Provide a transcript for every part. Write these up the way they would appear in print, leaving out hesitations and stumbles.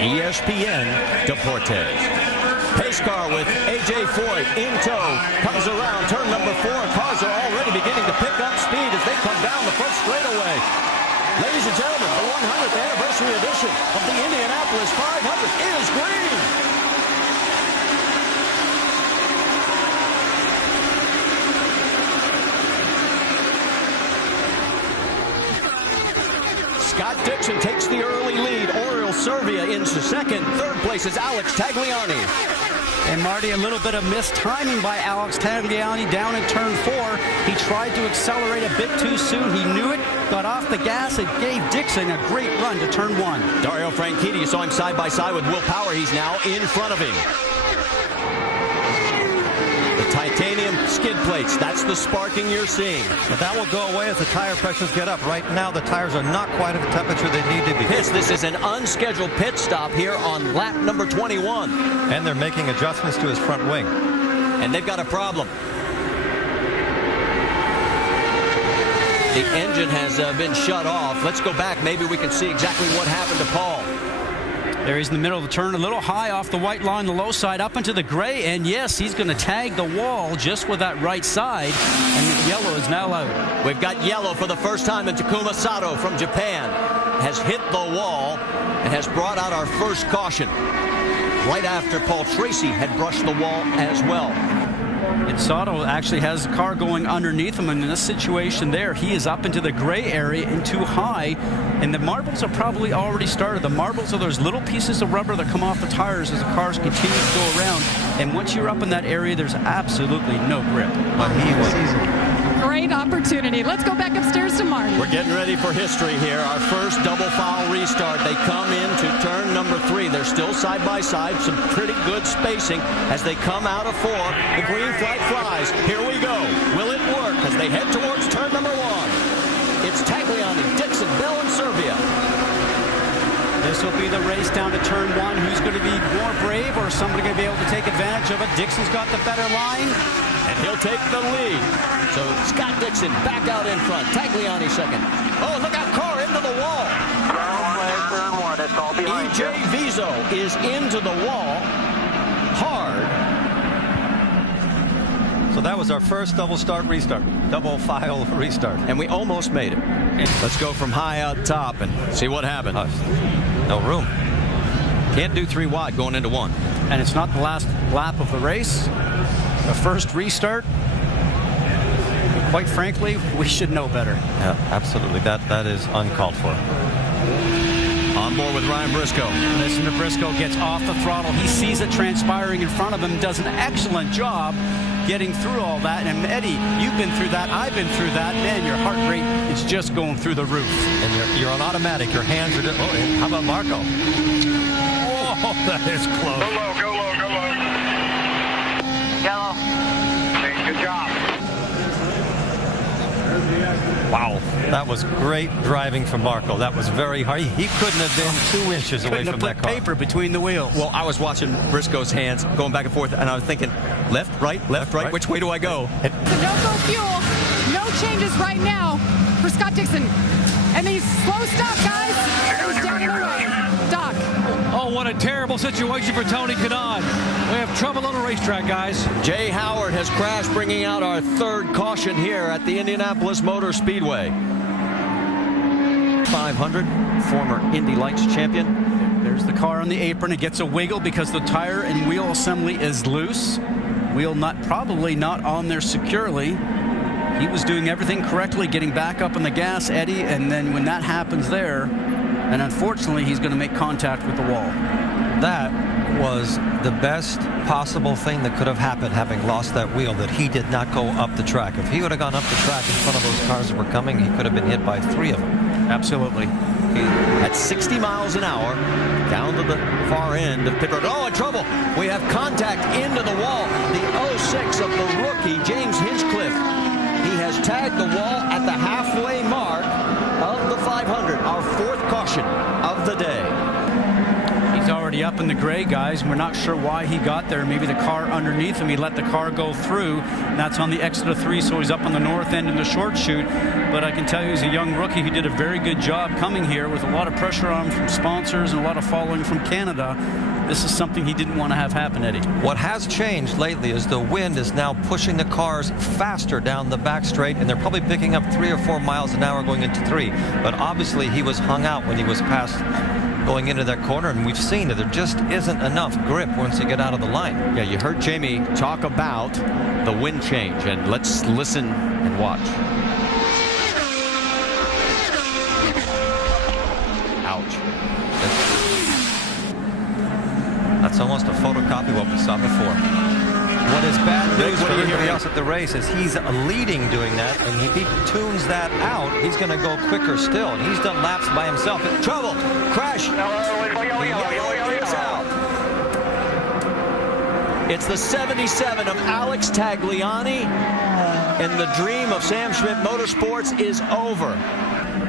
ESPN Deportes. Pace car with A.J. Foyt in tow. Comes around turn number 4. Cars are already beginning to pick up speed as they come down the front straightaway. Ladies and gentlemen, the 100th anniversary edition of the Indianapolis 500 is green. Scott Dixon takes the early lead. Oriol Servia into second. Third place is Alex Tagliani. And Marty, a little bit of missed timing by Alex Tagliani down in turn 4. He tried to accelerate a bit too soon. He knew it, got off the gas. It gave Dixon a great run to turn 1. Dario Franchitti, you saw him side by side with Will Power. He's now in front of him. Titanium skid plates, that's the sparking you're seeing. But that will go away as the tire pressures get up. Right now, the tires are not quite at the temperature they need to be. This is an unscheduled pit stop here on lap number 21. And they're making adjustments to his front wing. And they've got a problem. The engine has been shut off. Let's go back. Maybe we can see exactly what happened to Paul. There he's in the middle of the turn, a little high off the white line, the low side, up into the gray, and yes, he's going to tag the wall just with that right side, and the yellow is now out. We've got yellow for the first time, and Takuma Sato from Japan has hit the wall and has brought out our first caution right after Paul Tracy had brushed the wall as well. And Sato actually has a car going underneath him, and in this situation there, he is up into the gray area and too high, and the marbles are probably already started. The marbles are those little pieces of rubber that come off the tires as the cars continue to go around, and once you're up in that area, there's absolutely no grip. Great opportunity. Let's go back upstairs to Marty. We're getting ready for history here. Our first double foul restart. They come into turn number 3. They're still side by side. Some pretty good spacing as they come out of 4. The green flag flies. Here we go. Will it work as they head towards turn number 1? It's Tagliani, Dixon, Bell, and Servia. This will be the race down to turn 1. Who's going to be more brave, or is somebody going to be able to take advantage of it? Dixon's got the better line, and he'll take the lead. So Scott Dixon back out in front. Tagliani second. Oh, look out, car into the wall. E.J. Vizo is into the wall hard. So that was our first double file restart. And we almost made it. Let's go from high out top and see what happened. No room. Can't do 3 wide going into 1. And it's not the last lap of the race. The first restart. Quite frankly, we should know better. Yeah, absolutely. That is uncalled for. On board with Ryan Briscoe. Listen to Briscoe, gets off the throttle. He sees it transpiring in front of him, does an excellent job getting through all that. And Eddie, you've been through that. I've been through that. Man, your heart rate is just going through the roof. And you're on automatic. Your hands are... Oh, how about Marco? Oh, that is close. Go low. Yellow. Hey, good job. Wow, that was great driving from Marco. That was very hard. He couldn't have been 2 inches away from that car. Paper between the wheels. Well, I was watching Briscoe's hands going back and forth, and I was thinking, left, right. Which way do I go? No-go fuel. No changes right now for Scott Dixon. And these slow stop, guys. Goes down in the way. Doc. Oh, what a terrible situation for Tony Kanaan. We have trouble on the racetrack, guys. Jay Howard has crashed, bringing out our 3rd caution here at the Indianapolis Motor Speedway. 500, former Indy Lights champion. There's the car on the apron. It gets a wiggle because the tire and wheel assembly is loose. Wheel nut probably not on there securely. He was doing everything correctly, getting back up on the gas, Eddie, and then when that happens there, and unfortunately, he's going to make contact with the wall. That was the best possible thing that could have happened, having lost that wheel, that he did not go up the track. If he would have gone up the track in front of those cars that were coming, he could have been hit by 3 of them. Absolutely. At 60 miles an hour, down to the far end of pit road. Oh, in trouble. We have contact into the wall. The 06 of the rookie, James Hinchcliffe. He has tagged the wall at the halfway mark of the 500, our 4th caution of the day. He's already already up in the gray, guys. We're not sure why he got there. Maybe the car underneath him, he let the car go through. That's on the exit of 3, so he's up on the north end in the short chute. But I can tell you, he's a young rookie who did a very good job coming here with a lot of pressure on him from sponsors and a lot of following from Canada. This is something he didn't want to have happen, Eddie. What has changed lately is the wind is now pushing the cars faster down the back straight, and they're probably picking up 3 or 4 miles an hour going into 3. But obviously he was hung out when he was past going into that corner, and we've seen that there just isn't enough grip once you get out of the line. Yeah, you heard Jamie talk about the wind change, and let's listen and watch. Ouch. That's almost a photocopy of what we saw before. What is bad news for everybody else at the race is he's leading doing that, and if he tunes that out, he's going to go quicker still, and he's done laps by himself. Trouble! Crash! It's the 77 of Alex Tagliani, and the dream of Sam Schmidt Motorsports is over.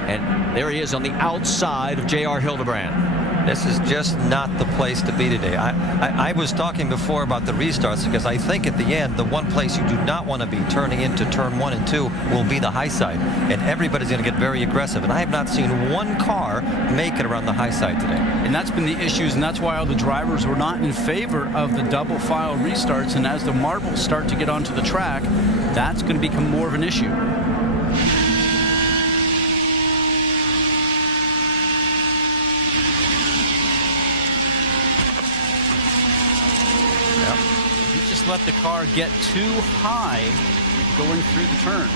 And there he is on the outside of J.R. Hildebrand. This is just not the place to be today. I was talking before about the restarts because I think at the end, the one place you do not want to be turning into turn 1 and 2 will be the high side. And everybody's going to get very aggressive. And I have not seen one car make it around the high side today. And that's been the issues, and that's why all the drivers were not in favor of the double file restarts. And as the marbles start to get onto the track, that's going to become more of an issue. Let the car get too high going through the turn.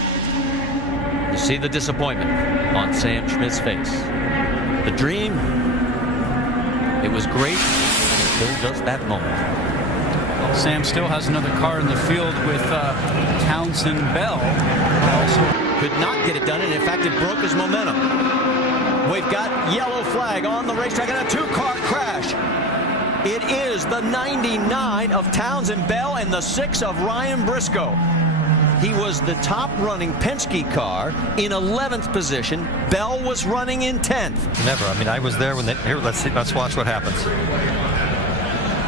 You see the disappointment on Sam Schmidt's face. The dream, it was great until just that moment. Well, Sam still has another car in the field with Townsend Bell. Also could not get it done, and in fact, it broke his momentum. We've got yellow flag on the racetrack and a 2-car crash. It is the 99 of Townsend Bell and the 6 of Ryan Briscoe. He was the top running Penske car in 11th position. Bell was running in 10th. Never. I mean, I was there when they... Here, let's watch what happens.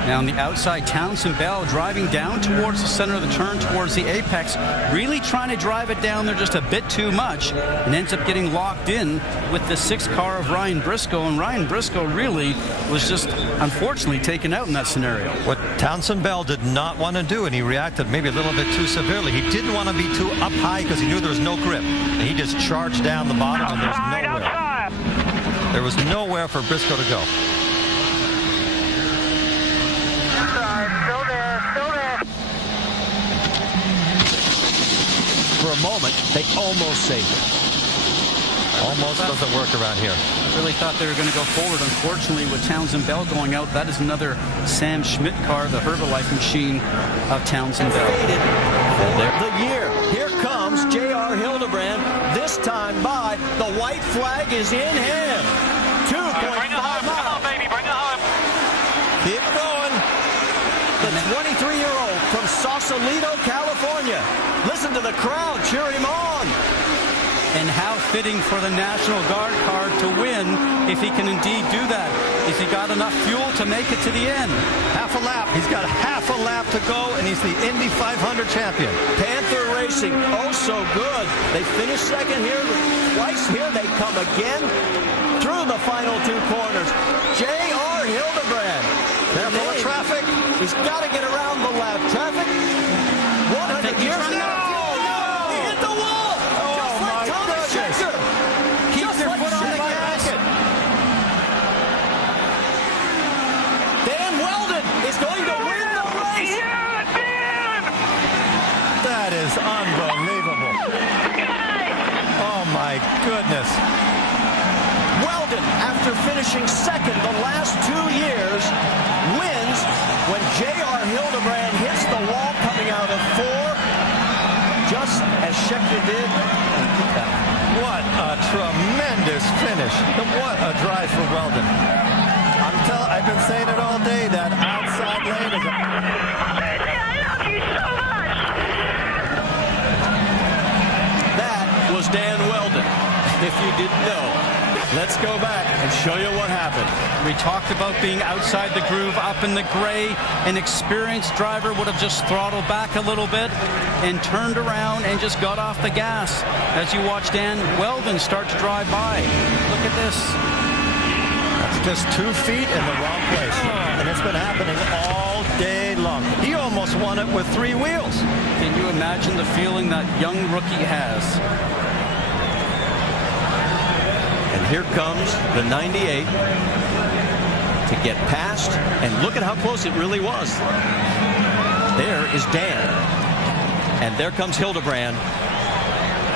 Now on the outside, Townsend Bell driving down towards the center of the turn, towards the apex, really trying to drive it down there just a bit too much, and ends up getting locked in with the 6th car of Ryan Briscoe. And Ryan Briscoe really was just, unfortunately, taken out in that scenario. What Townsend Bell did not want to do, and he reacted maybe a little bit too severely, he didn't want to be too up high because he knew there was no grip. And he just charged down the bottom, and there was nowhere. There was nowhere for Briscoe to go. For a moment, they almost saved it. Almost doesn't work around here. I really thought they were going to go forward. Unfortunately, with Townsend Bell going out, that is another Sam Schmidt car, the Herbalife machine of Townsend Bell. The year. Here comes J.R. Hildebrand, this time by. The white flag is in hand. 2.5 miles. Come on, baby, bring it home. Keep going. The 23-year-old from Sausalito, California. Listen to the crowd cheer him on. And how fitting for the National Guard car to win if he can indeed do that. Has he got enough fuel to make it to the end? Half a lap. He's got half a lap to go, and he's the Indy 500 champion. Panther Racing, oh so good. They finished second here, twice here. They come again through the final 2 corners. J.R. Hildebrand. Careful of traffic. He's got to get around the lap. Traffic. 100 years. He hit the wall. Just like Thomas Schechter. Keep your foot on the gas. Dan Weldon is going to win the race. That is unbelievable. Oh my goodness. Weldon, after finishing second the last 2 years, wins when J.R. Hildebrand hits the wall coming out of 4, just as Schechter did. What a tremendous finish. What a drive for Weldon. I've been saying it all day, that outside lane is I love you so much. That was Dan Weldon, if you didn't know. Let's go back and show you what happened. We talked about being outside the groove, up in the gray. An experienced driver would have just throttled back a little bit and turned around and just got off the gas as you watch Dan Weldon start to drive by. Look at this. That's just 2 feet in the wrong place. And it's been happening all day long. He almost won it with 3 wheels. Can you imagine the feeling that young rookie has? And here comes the 98 to get past, and look at how close it really was. There is Dan, and there comes Hildebrand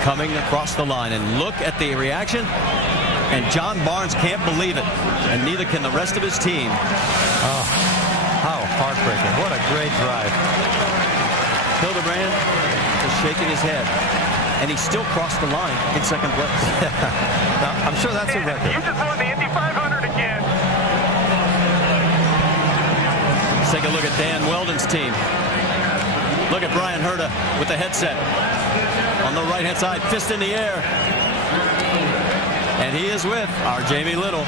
coming across the line, and look at the reaction, and John Barnes can't believe it, and neither can the rest of his team. Oh, how heartbreaking. What a great drive. Hildebrand is shaking his head, and he still crossed the line in second place. Now, I'm sure that's a record. You just won the Indy 500 again. Let's take a look at Dan Weldon's team. Look at Brian Herta with the headset on the right-hand side, fist in the air. And he is with our Jamie Little.